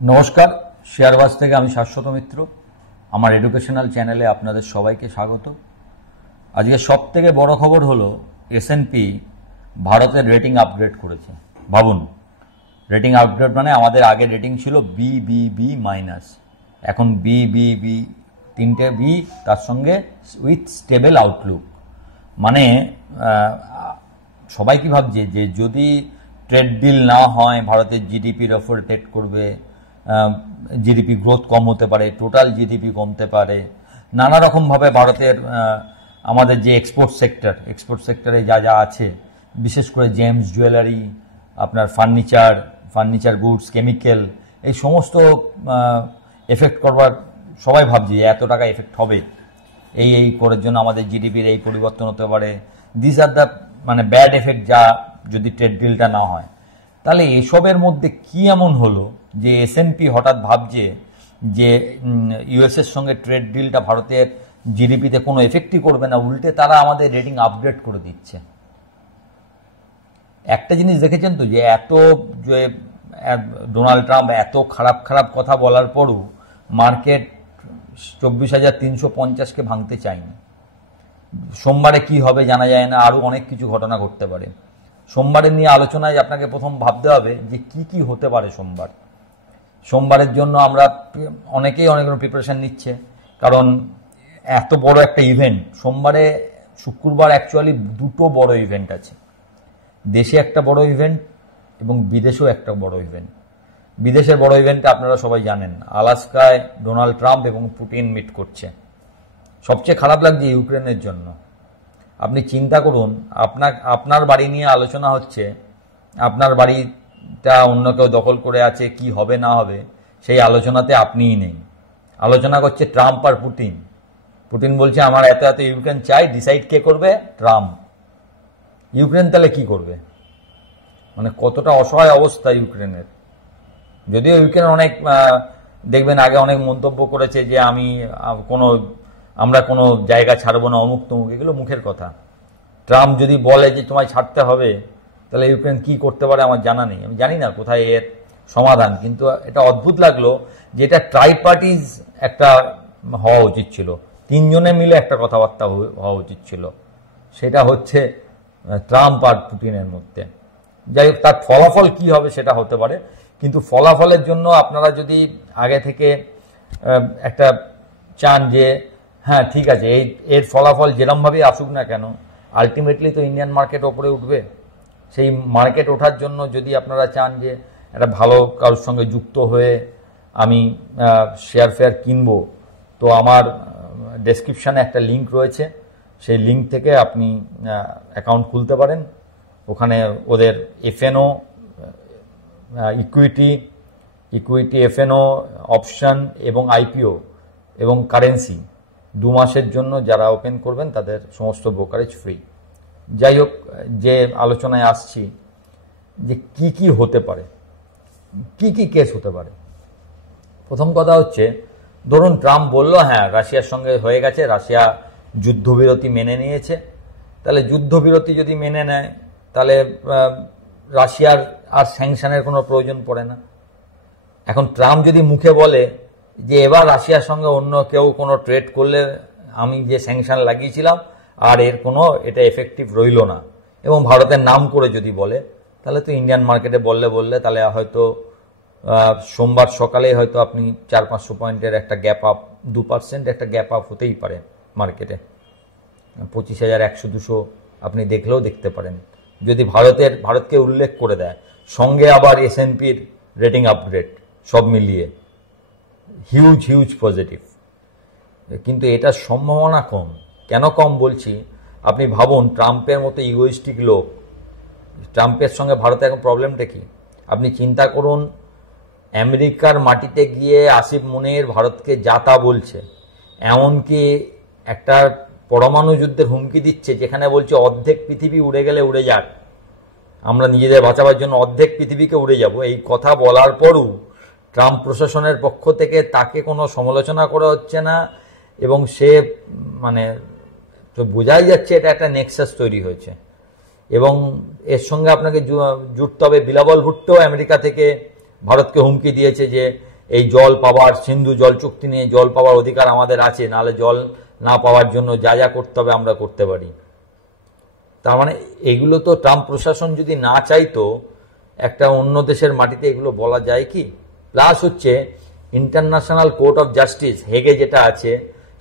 নমস্কার, শেয়ারবাজ থেকে আমি শাশ্বত মিত্র। আমার এডুকেশনাল চ্যানেলে আপনাদের সবাইকে স্বাগত। আজকে সব থেকে বড় খবর হলো S&P ভারতের রেটিং আপগ্রেড করেছে। ভাবুন, রেটিং আপগ্রেড মানে আমাদের আগে রেটিং ছিল BBB মাইনাস, এখন BBB, তিনটে বি, তার সঙ্গে উইথ স্টেবল আউটলুক। মানে সবাই কি ভাবছে যে যদি ট্রেড ডিল না হয় ভারতের জিডিপির ওপর এফেক্ট করবে, জিডিপি গ্রোথ কম হতে পারে, টোটাল জিডিপি কমতে পারে, নানা রকমভাবে ভারতের আমাদের যে এক্সপোর্ট সেক্টরে যা যা আছে, বিশেষ করে জেমস জুয়েলারি, আপনার ফার্নিচার গুডস, কেমিক্যাল, এই সমস্ত এফেক্ট করবার সবাই ভাবছে যে এত টাকা এফেক্ট হবে, এই করার জন্য আমাদের জিডিপির এই পরিবর্তন হতে পারে। This are the bad effect, যা যদি ট্রেড ডিলটা না হয়। তাহলে এসবের মধ্যে কি এমন হলো যে S&P হঠাৎ ভাবছে যে ইউএসের সঙ্গে ট্রেড ডিলটা ভারতের জিডিপিতে কোনো এফেক্টই করবে না, উল্টে তারা আমাদের রেটিং আপগ্রেড করে দিচ্ছে। একটা জিনিস দেখেছেন তো, যে ডোনাল্ড ট্রাম্প এত খারাপ কথা বলার পরও মার্কেট 24,350কে ভাঙতে চায়নি। সোমবারে কি হবে জানা যায় না, আরো অনেক কিছু ঘটনা ঘটতে পারে। সোমবারের নিয়ে আলোচনায় আপনাকে প্রথম ভাবতে হবে যে কি হতে পারে সোমবারের জন্য। আমরা অনেকেই অনেক প্রিপারেশন নিচ্ছে, কারণ এত বড় একটা ইভেন্ট সোমবারে। শুক্রবার অ্যাকচুয়ালি দুটো বড় ইভেন্ট আছে, দেশে একটা বড় ইভেন্ট এবং বিদেশেও একটা বড় ইভেন্ট। বিদেশের বড় ইভেন্টটা আপনারা সবাই জানেন, আলাস্কায় ডোনাল্ড ট্রাম্প এবং পুতিন মিট করছে। সবচেয়ে খারাপ লাগছে ইউক্রেনের জন্য। আপনি চিন্তা করুন, আপনার বাড়ি নিয়ে আলোচনা হচ্ছে, আপনার বাড়িটা অন্য কেউ দখল করে আছে, কি হবে না হবে সেই আলোচনাতে আপনিই নেই। আলোচনা করছে ট্রাম্প আর পুতিন বলছে আমার এত ইউক্রেন চাই, ডিসাইড কে করবে? ট্রাম্প। ইউক্রেন তাহলে কি করবে? কতটা অসহায় অবস্থা ইউক্রেনের। যদিও ইউক্রেন অনেক দেখবেন আগে অনেক মন্তব্য করেছে যে আমরা কোনো জায়গা ছাড়বো না, অমুক তমুক, এগুলো মুখের কথা। ট্রাম্প যদি বলে যে তোমায় ছাড়তে হবে, তাহলে ইউক্রেন কি করতে পারে আমার জানা নেই। আমি জানি না কোথায় এর সমাধান, কিন্তু এটা অদ্ভুত লাগলো যে এটা ট্রাইপার্টিজ একটা হওয়া উচিত ছিল, তিনজনে মিলে একটা কথাবার্তা হওয়া উচিত ছিল। সেটা হচ্ছে ট্রাম্প আর পুতিনের মধ্যে। যাই হোক, তার ফলাফল কি হবে সেটা হতে পারে, কিন্তু ফলাফলের জন্য আপনারা যদি আগে থেকে একটা চান যে হ্যাঁ ঠিক আছে, এর ফলাফল যেরমভাবেই আসুক না কেন, আলটিমেটলি তো ইন্ডিয়ান মার্কেট ওপরে উঠবে। সেই মার্কেট ওঠার জন্য যদি আপনারা চান যে একটা ভালো কারোর সঙ্গে যুক্ত হয়ে আমি শেয়ার কিনবো, তো আমার ডেসক্রিপশানে একটা লিঙ্ক রয়েছে, সেই লিঙ্ক থেকে আপনি অ্যাকাউন্ট খুলতে পারেন। ওখানে ওদের FNO, ইকুইটি FNO অপশন এবং IPO এবং কারেন্সি 2 মাসের জন্য যারা ওপেন করবেন তাদের সমস্ত ব্রোকারেজ ফ্রি। যাই হোক, যে আলোচনায় আসছি যে কি হতে পারে, কি কেস হতে পারে। প্রথম কথা হচ্ছে, ধরুন ট্রাম্প বলল হ্যাঁ রাশিয়ার সঙ্গে হয়ে গেছে, রাশিয়া যুদ্ধবিরতি মেনে নিয়েছে। তাহলে যুদ্ধবিরতি যদি মেনে নেয়, তাহলে রাশিয়ার আর স্যাংশনের কোনো প্রয়োজন পড়ে না। এখন ট্রাম্প যদি মুখে বলে যে এবার রাশিয়ার সঙ্গে অন্য কেউ কোনো ট্রেড করলে আমি যে স্যাংশন লাগিয়েছিলাম আর এটা এফেক্টিভ রইল না, এবং ভারতের নাম করে যদি বলে, তাহলে তো ইন্ডিয়ান মার্কেটে বললে তাহলে হয়তো সোমবার সকালে হয়তো আপনি 400-500 পয়েন্টের একটা গ্যাপ আপ, 2% একটা গ্যাপ আপ হতেই পারে মার্কেটে। 25,100-200 আপনি দেখলেও দেখতে পারেন, যদি ভারতকে উল্লেখ করে দেয়, সঙ্গে আবার S&Pর রেটিং আপগ্রেড, সব মিলিয়ে হিউজ পজিটিভ। কিন্তু এটা সম্ভাবনা কম। কেন কম বলছি, আপনি ভাবুন ট্রাম্পের মতো ইগোইস্টিক লোক, ট্রাম্পের সঙ্গে ভারতের এখন প্রবলেমটা কি? আপনি চিন্তা করুন, আমেরিকার মাটিতে গিয়ে আসিফ মুনির ভারতকে যাতা বলছে, এমনকি একটা পরমাণু যুদ্ধের হুমকি দিচ্ছে, যেখানে বলছে অর্ধেক পৃথিবী উড়ে গেলে উড়ে যাক, আমরা নিজেদের বাঁচাবার জন্য অর্ধেক পৃথিবীকে উড়ে যাব। এই কথা বলার পরও ট্রাম্প প্রশাসনের পক্ষ থেকে তাকে কোনো সমালোচনা করা হচ্ছে না, এবং সে তো বোঝাই যাচ্ছে এটা একটা নেক্সাস তৈরি হয়েছে। এবং এর সঙ্গে আপনাকে জুড়তে হবে, বিলাবল ভুট্টো আমেরিকা থেকে ভারতকে হুমকি দিয়েছে যে এই জল পাওয়ার, সিন্ধু জল চুক্তি নিয়ে জল পাওয়ার অধিকার আমাদের আছে, নাহলে জল না পাওয়ার জন্য যা যা করতে হবে আমরা করতে পারি। তার মানে এগুলো তো ট্রাম্প প্রশাসন যদি না চাইতো, একটা অন্য দেশের মাটিতে এগুলো বলা যায় কি? প্লাস হচ্ছে ইন্টারন্যাশনাল কোর্ট অফ জাস্টিস হেগে যেটা আছে,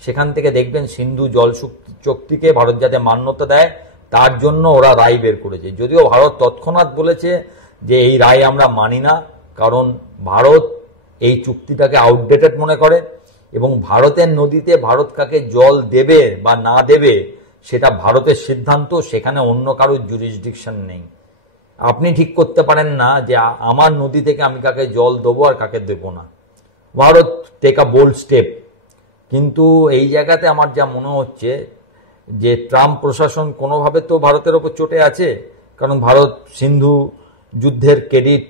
সেখান থেকে দেখবেন সিন্ধু জল চুক্তিকে ভারত যাতে মান্যতা দেয় তার জন্য ওরা রায় বের করেছে। যদিও ভারত তৎক্ষণাৎ বলেছে যে এই রায় আমরা মানি না, কারণ ভারত এই চুক্তিটাকে আউটডেটেড মনে করে এবং ভারতের নদীতে ভারত কাকে জল দেবে বা না দেবে সেটা ভারতের সিদ্ধান্ত, সেখানে অন্য কারোর জুরিসডিকশন নেই। আপনি ঠিক করতে পারেন না যে আমার নদী থেকে আমি কাকে জল দেবো আর কাকে দেব না। Bharat take a bold step, কিন্তু এই জায়গাতে আমার যা মনে হচ্ছে যে ট্রাম্প প্রশাসন কোনোভাবে তো ভারতের ওপর চটে আছে, কারণ ভারত সিন্ধু যুদ্ধের ক্রেডিট,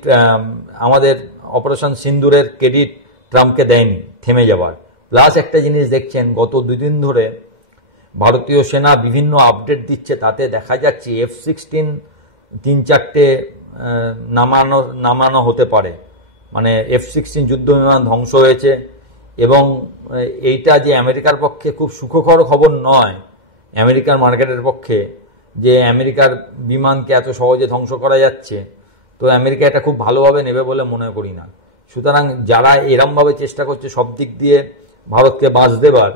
আমাদের অপারেশন সিন্দুরের ক্রেডিট ট্রাম্পকে দেয়নি থেমে যাবার। প্লাস একটা জিনিস দেখছেন, গত দুদিন ধরে ভারতীয় সেনা বিভিন্ন আপডেট দিচ্ছে, তাতে দেখা যাচ্ছে F-16 3-4টে নামানো হতে পারে, মানে F-16 যুদ্ধ বিমান ধ্বংস হয়েছে। এবং এইটা যে আমেরিকার পক্ষে খুব সুখকর খবর নয়, আমেরিকার মার্কেটের পক্ষে, যে আমেরিকার বিমানকে এত সহজে ধ্বংস করা যাচ্ছে, তো আমেরিকা এটা খুব ভালোভাবে নেবে বলে মনে করি না। সুতরাং যারা এরমভাবে চেষ্টা করছে সব দিক দিয়ে ভারতকে বাঁচ দেবার,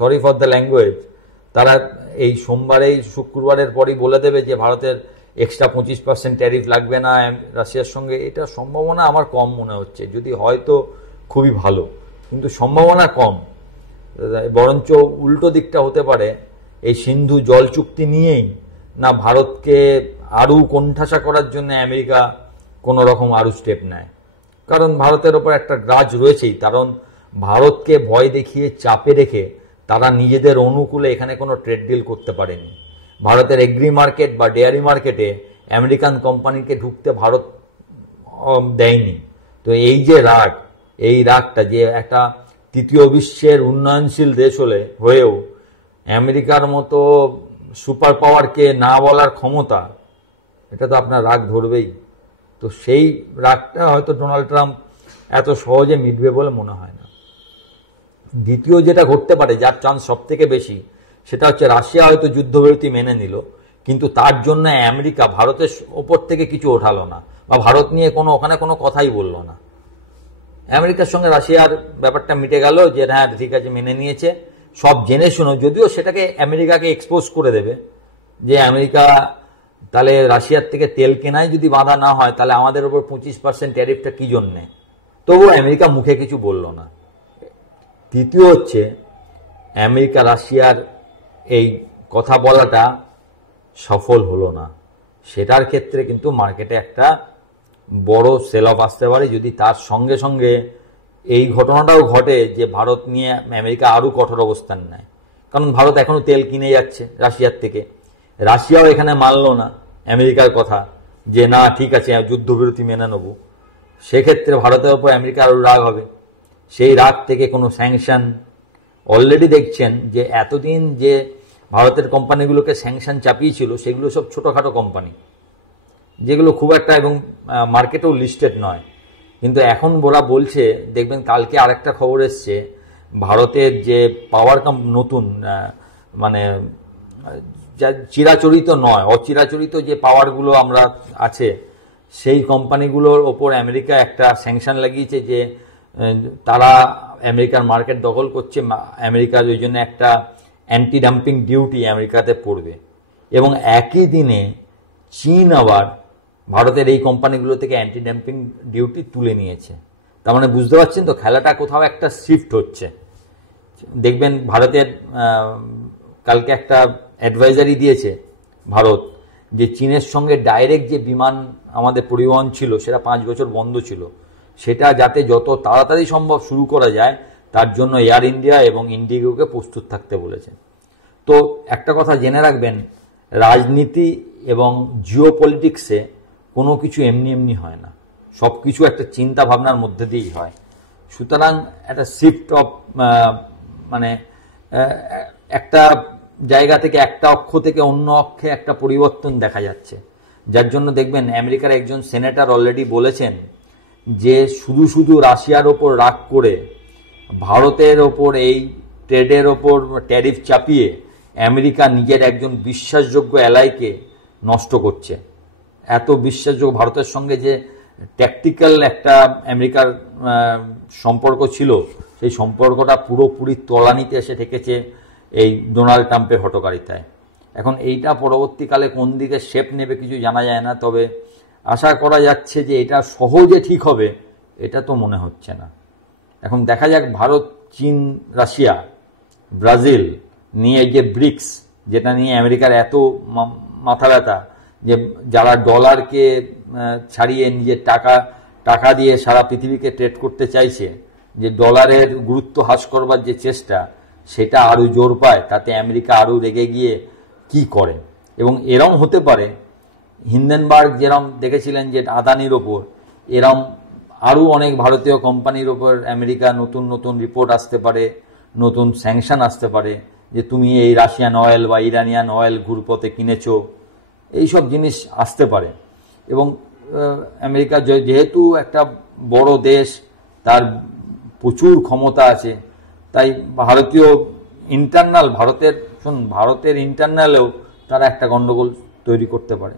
সরি ফর দ্য ল্যাঙ্গুয়েজ, তারা এই সোমবারেই শুক্রবারের পরই বলে দেবে যে ভারতের এক্সট্রা 25% ট্যারিফ লাগবে না রাশিয়ার সঙ্গে। এটা সম্ভাবনা আমার কম মনে হচ্ছে, যদি হয়তো খুবই ভালো, কিন্তু সম্ভাবনা কম। বরঞ্চ উল্টো দিকটা হতে পারে, এই সিন্ধু জল চুক্তি নিয়েই না ভারতকে আরও কোণঠাসা করার জন্য আমেরিকা কোনো রকম আরও স্টেপ নেয়। কারণ ভারতের ওপর একটা গ্রাজ রয়েছেই, কারণ ভারতকে ভয় দেখিয়ে চাপে রেখে তারা নিজেদের অনুকূলে এখানে কোনো ট্রেড ডিল করতে পারেনি। ভারতের এগ্রি মার্কেট বা ডেয়ারি মার্কেটে আমেরিকান কোম্পানিকে ঢুকতে ভারত দেয়নি। তো এই যে রাগ, এই রাগটা যে একটা তৃতীয় বিশ্বের উন্নয়নশীল দেশ হয়েও আমেরিকার মতো সুপার পাওয়ারকে না বলার ক্ষমতা, এটা তো আপনার রাগ ধরবেই। তো সেই রাগটা হয়তো ডোনাল্ড ট্রাম্প এত সহজে মিটবে বলে মনে হয় না। দ্বিতীয় যেটা ঘটতে পারে, যার চান্স সব থেকে বেশি, সেটা হচ্ছে রাশিয়া হয়তো যুদ্ধবিরতি মেনে নিল, কিন্তু তার জন্য আমেরিকা ভারতের ওপর থেকে কিছু ওঠালো না, বা ভারত নিয়ে ওখানে কোনো কথাই বললো না। আমেরিকার সঙ্গে রাশিয়ার ব্যাপারটা মিটে গেল, যে হ্যাঁ ঠিক আছে মেনে নিয়েছে, সব জেনে শুনো, যদিও সেটাকে আমেরিকাকে এক্সপোজ করে দেবে যে আমেরিকা তাহলে রাশিয়ার থেকে তেল কেনায় যদি বাধা না হয়, তাহলে আমাদের ওপর 25% ট্যারিফটা কি জন্যে? তবু আমেরিকা মুখে কিছু বলল না। তৃতীয় হচ্ছে, আমেরিকা রাশিয়ার এই কথা বলাটা সফল হলো না, সেটার ক্ষেত্রে কিন্তু মার্কেটে একটা বড় সেল অফ আসতে পারে, যদি তার সঙ্গে সঙ্গে এই ঘটনাটাও ঘটে যে ভারত নিয়ে আমেরিকা আরও কঠোর অবস্থান নেয়। কারণ ভারত এখনো তেল কিনে যাচ্ছে রাশিয়ার থেকে, রাশিয়াও এখানে মানলো না আমেরিকার কথা যে না ঠিক আছে যুদ্ধবিরতি মেনে নেব। সেক্ষেত্রে ভারতের উপর আমেরিকা আরও রাগ হবে, সেই রাগ থেকে কোনো স্যাংশন, অলরেডি দেখছেন যে এতদিন যে ভারতের কোম্পানিগুলোকে স্যাংশন চাপিয়েছিল সেগুলো সব ছোটোখাটো কোম্পানি, যেগুলো খুব একটা এবং মার্কেটেও লিস্টেড নয়। কিন্তু এখন ওরা বলছে, দেখবেন কালকে আরেকটা খবর এসছে, ভারতের যে পাওয়ার নতুন মানে যা চিরাচরিত নয়, অচিরাচরিত যে পাওয়ারগুলো আমরা আছে, সেই কোম্পানিগুলোর ওপর আমেরিকা একটা স্যাংশন লাগিয়েছে যে তারা আমেরিকার মার্কেট দখল করছে, আমেরিকার ওই জন্য একটা অ্যান্টি ডাম্পিং ডিউটি আমেরিকাতে পড়বে। এবং একই দিনে চীন আবার ভারতের এই কোম্পানিগুলো থেকে অ্যান্টি ডাম্পিং ডিউটি তুলে নিয়েছে। তার মানে বুঝতে পারছেন তো, খেলাটা কোথাও একটা শিফট হচ্ছে। দেখবেন ভারতের কালকে একটা অ্যাডভাইজারি দিয়েছে ভারত, যে চীনের সঙ্গে ডাইরেক্ট যে বিমান আমাদের পরিবহন ছিল সেটা 5 বছর বন্ধ ছিল, সেটা যাতে যত তাড়াতাড়ি সম্ভব শুরু করা যায় তার জন্য এয়ার ইন্ডিয়া এবং ইন্ডিগোকে প্রস্তুত থাকতে বলেছে। তো একটা কথা জেনে রাখবেন, রাজনীতি এবং জিও পলিটিক্সে কোনো কিছু এমনি এমনি হয় না, সব কিছু একটা চিন্তা ভাবনার মধ্যে দিয়েই হয়। সুতরাং একটা শিফট অফ মানে একটা জায়গা থেকে, একটা অক্ষ থেকে অন্য অক্ষে একটা পরিবর্তন দেখা যাচ্ছে, যার জন্য দেখবেন আমেরিকার একজন সেনেটর অলরেডি বলেছেন যে শুধু শুধু রাশিয়ার ওপর রাগ করে ভারতের ওপর এই ট্রেডের ওপর ট্যারিফ চাপিয়ে আমেরিকা নিজের একজন বিশ্বাসযোগ্য অ্যালাইকে নষ্ট করছে। এত বিশ্বাসযোগ্য ভারতের সঙ্গে যে ট্যাকটিক্যাল একটা আমেরিকার সম্পর্ক ছিল, সেই সম্পর্কটা পুরোপুরি তলানিতে এসে ঠেকেছে এই ডোনাল্ড ট্রাম্পের হঠকারিতায়। এখন এইটা পরবর্তীকালে কোন দিকে শেপ নেবে কিছু জানা যায় না, তবে আশা করা যাচ্ছে যে এটা সহজে ঠিক হবে এটা তো মনে হচ্ছে না। এখন দেখা যাক ভারত, চীন, রাশিয়া, ব্রাজিল নিয়ে যে ব্রিক্স, যেটা নিয়ে আমেরিকার এত মাথা ব্যথা, যে যারা ডলারকে ছাড়িয়ে নিজের টাকা দিয়ে সারা পৃথিবীকে ট্রেড করতে চাইছে, যে ডলারের গুরুত্ব হ্রাস করবার যে চেষ্টা, সেটা আরো জোর পায়, তাতে আমেরিকা আরো রেগে গিয়ে কি করে। এবং এরম হতে পারে হিন্ডেনবার্গ যেরম দেখেছিলেন যে আদানির ওপর, এরম আরো অনেক ভারতীয় কোম্পানির ওপর আমেরিকা নতুন নতুন রিপোর্ট আসতে পারে, নতুন স্যাংশন আসতে পারে, যে তুমি এই রাশিয়ান অয়েল বা ইরানিয়ান অয়েল ঘুরপথে কিনেছো, এইসব জিনিস আসতে পারে। এবং আমেরিকা যেহেতু একটা বড় দেশ, তার প্রচুর ক্ষমতা আছে, তাই ভারতের ইন্টারনালেও তারা একটা গন্ডগোল তৈরি করতে পারে।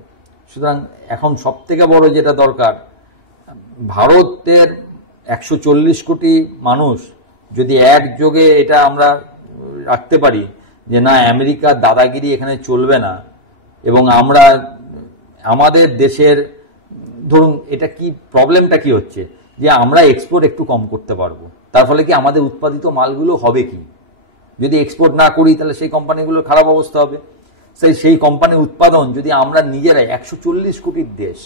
সুতরাং এখন সব থেকে বড় যেটা দরকার, ভারতের 140 কোটি মানুষ যদি একযোগে এটা আমরা রাখতে পারি যে না, আমেরিকার দাদাগিরি এখানে চলবে না, এবং আমরা আমাদের দেশের, ধরুন এটা কি প্রবলেমটা কি হচ্ছে, যে আমরা এক্সপোর্ট একটু কম করতে পারবো, তার ফলে কি আমাদের উৎপাদিত মালগুলো হবে কি, যদি এক্সপোর্ট না করি তাহলে সেই কোম্পানিগুলোর খারাপ অবস্থা হবে। সেই কোম্পানির উৎপাদন যদি আমরা নিজেরাই, 140 কোটির দেশ,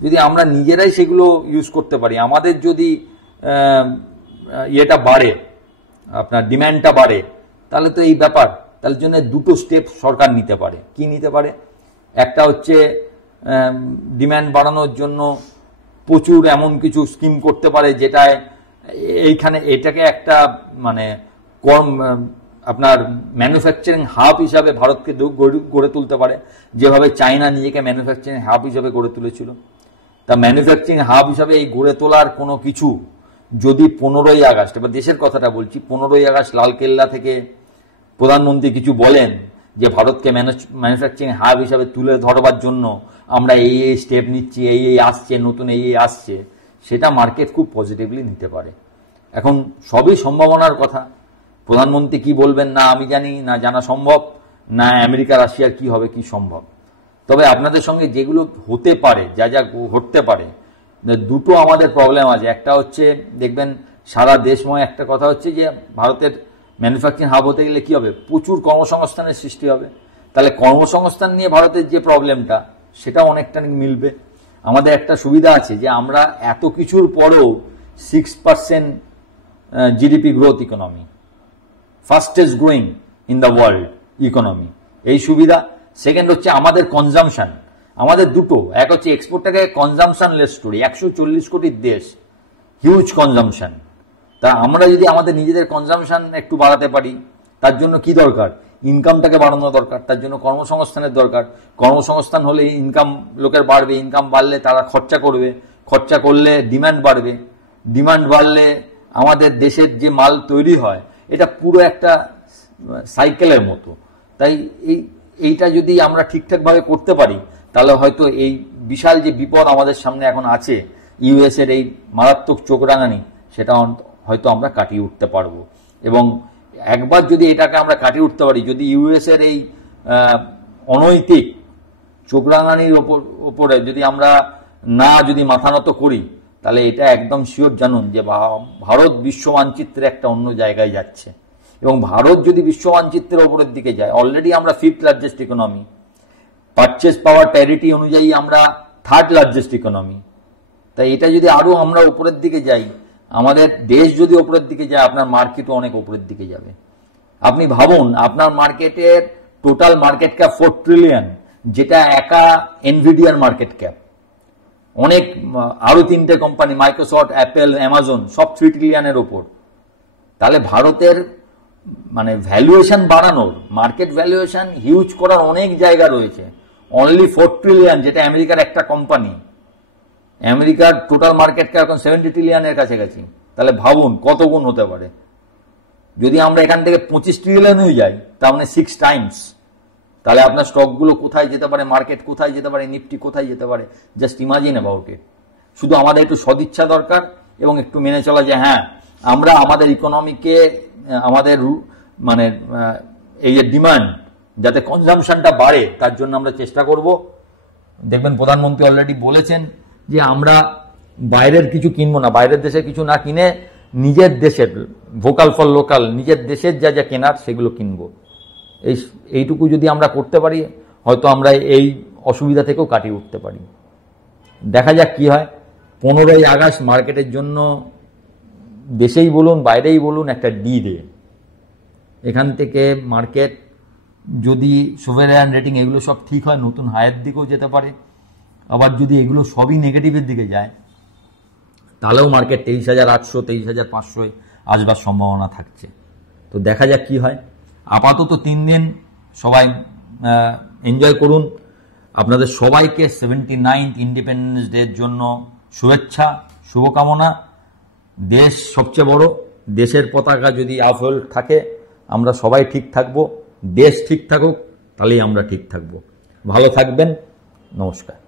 যদি আমরা নিজেরাই সেগুলো ইউজ করতে পারি, আমাদের যদি ইয়েটা বাড়ে, আপনার ডিম্যান্ডটা বাড়ে, তাহলে তো এই ব্যাপার। তার জন্য দুটো স্টেপ সরকার নিতে পারে। কি নিতে পারে? একটা হচ্ছে ডিম্যান্ড বাড়ানোর জন্য প্রচুর এমন কিছু স্কিম করতে পারে, যেটায় এটাকে একটা মানে আপনার ম্যানুফ্যাকচারিং হাব হিসাবে ভারতকে গড়ে তুলতে পারে, যেভাবে চায়না নিজেকে ম্যানুফ্যাকচারিং হাব হিসাবে গড়ে তুলেছিল। তা ম্যানুফ্যাকচারিং হাব হিসাবে এই গড়ে তোলার কোনো কিছু যদি 15ই আগস্ট, এবার দেশের কথাটা বলছি, 15ই আগস্ট লালকেল্লা থেকে প্রধানমন্ত্রী কিছু বলেন যে ভারতকে ম্যানুফ্যাকচারিং হাব হিসাবে তুলে ধরবার জন্য আমরা এই স্টেপ নিচ্ছি, এই আসছে, নতুন এই আসছে, সেটা মার্কেট খুব পজিটিভলি নিতে পারে। এখন সবই সম্ভাবনার কথা। প্রধানমন্ত্রী কি বলবেন না আমি জানি না, জানা সম্ভব না, আমেরিকা রাশিয়ার কি হবে কি সম্ভব। তবে আপনাদের সঙ্গে যেগুলো হতে পারে, যা যা ঘটতে পারে, দুটো আমাদের প্রবলেম আছে। একটা হচ্ছে দেখবেন সারা দেশময় একটা কথা হচ্ছে যে ভারতের ম্যানুফ্যাকচারিং হাব হতে গেলে কি হবে, প্রচুর কর্মসংস্থানের সৃষ্টি হবে। তাহলে কর্মসংস্থান নিয়ে ভারতের যে প্রবলেমটা, সেটা অনেকটা মিলবে। আমাদের একটা সুবিধা আছে যে আমরা এত কিছুর পরেও 6% GDP growth economy, fastest growing in the world economy, এই সুবিধা। সেকেন্ড হচ্ছে আমাদের কনজামশন, আমাদের দুটো, এক হচ্ছে এক্সপোর্টটাকে কনজামশন লেস স্টোরি, 140 কোটির দেশ, হিউজ কনজামশন। তা আমরা যদি আমাদের নিজেদের কনজামশন একটু বাড়াতে পারি, তার জন্য কি দরকার, ইনকামটাকে বাড়ানো দরকার, তার জন্য কর্মসংস্থানের দরকার। কর্মসংস্থান হলে ইনকাম লোকের বাড়বে, ইনকাম বাড়লে তারা খরচা করবে, খরচা করলে ডিমান্ড বাড়বে, ডিমান্ড বাড়লে আমাদের দেশের যে মাল তৈরি হয়, এটা পুরো একটা সাইকেলের মতো। তাই এইটা যদি আমরা ঠিকঠাকভাবে করতে পারি, তাহলে হয়তো এই বিশাল যে বিপদ আমাদের সামনে এখন আছে, ইউএস এর এই মারাত্মক চোখ রাঙানি, সেটা হয়তো আমরা কাটিয়ে উঠতে পারবো। এবং একবার যদি এটাকে আমরা কাটিয়ে উঠতে পারি, যদি ইউএস এর এই অনৈতিক চোখ রাঙানির ওপরে যদি আমরা যদি মাথা নত করি, তাহলে এটা একদম শিওর জানুন যে ভারত বিশ্ব মানচিত্রে একটা অন্য জায়গায় যাচ্ছে। এবং ভারত যদি বিশ্ব মানচিত্রের ওপরের দিকে যায়, অলরেডি আমরা 5th লার্জেস্ট ইকোনমি, পারচেস পাওয়ার প্যারিটি অনুযায়ী আমরা 3rd লার্জেস্ট ইকোনমি। তাই এটা যদি আরো আমরা উপরের দিকে যাই, আমাদের দেশ যদি উপরের দিকে যায়, আপনার মার্কেটও অনেক উপরের দিকে যাবে। আপনি ভাবুন, আপনার মার্কেটের টোটাল মার্কেট ক্যাপ 4 ট্রিলিয়ন, যেটা একা এনভিডিয়ার মার্কেট ক্যাপ। অনেক আরো 3টে কোম্পানি, মাইক্রোসফট, অ্যাপেল, অ্যামাজন, সব 3 ট্রিলিয়নের ওপর। তাহলে ভারতের মানে ভ্যালুয়েশন বাড়ানোর, মার্কেট ভ্যালুয়েশন হিউজ করার অনেক জায়গা রয়েছে। অনলি 4 ট্রিলিয়ন, যেটা আমেরিকার একটা কোম্পানি, আমেরিকার টোটাল মার্কেট ক্যাপ এখন 70 ট্রিলিয়নের কাছাকাছি। তাহলে ভাবুন কত গুণ হতে পারে। যদি আমরা এখান থেকে 25 ট্রিলিয়নেও যাই, তার মানে 6 টাইমস। তাহলে আপনার স্টকগুলো কোথায় যেতে পারে, মার্কেট কোথায় যেতে পারে, নিফটি কোথায় যেতে পারে, জাস্ট ইমাজিন অ্যাবাউট ইট। শুধু আমাদের একটু সদিচ্ছা দরকার এবং একটু মেনে চলা যে হ্যাঁ আমরা আমাদের ইকোনমিকে আমাদের মানে এই যে ডিমান্ড যাতে কনজামশনটা বাড়ে তার জন্য আমরা চেষ্টা করব। দেখবেন প্রধানমন্ত্রী অলরেডি বলেছেন যে আমরা বাইরের কিছু কিনবো না, বাইরের দেশের কিছু না কিনে নিজের দেশের ভোকাল ফর লোকাল, নিজের দেশের যা যা কেনার সেগুলো কিনবো। এইটুকু যদি আমরা করতে পারি হয়তো আমরা এই অসুবিধা থেকেও কাটিয়ে উঠতে পারি। দেখা যাক কি হয়। 15ই আগস্ট মার্কেটের জন্য দেশেই বলুন বাইরেই বলুন একটা ডে। এখান থেকে মার্কেট যদি সোভারেন রেটিং এগুলো সব ঠিক হয় নতুন হায়ের দিকেও যেতে পারে। আবার যদি এগুলো সবই নেগেটিভের দিকে যায় তাহলেও মার্কেট 23,800 23,500 আসবার সম্ভাবনা থাকছে। তো দেখা যাক কি হয়। আপাতত 3 দিন সবাই এনজয় করুন। আপনাদের সবাইকে 79th ইন্ডিপেন্ডেন্স ডের জন্য শুভেচ্ছা, শুভকামনা। দেশ সবচেয়ে বড়, দেশের পতাকা যদি আফহোল্ড থাকে আমরা সবাই ঠিক থাকবো, দেশ ঠিক থাকুক, তাহলেই আমরা ঠিক থাকবো। ভালো থাকবেন, নমস্কার।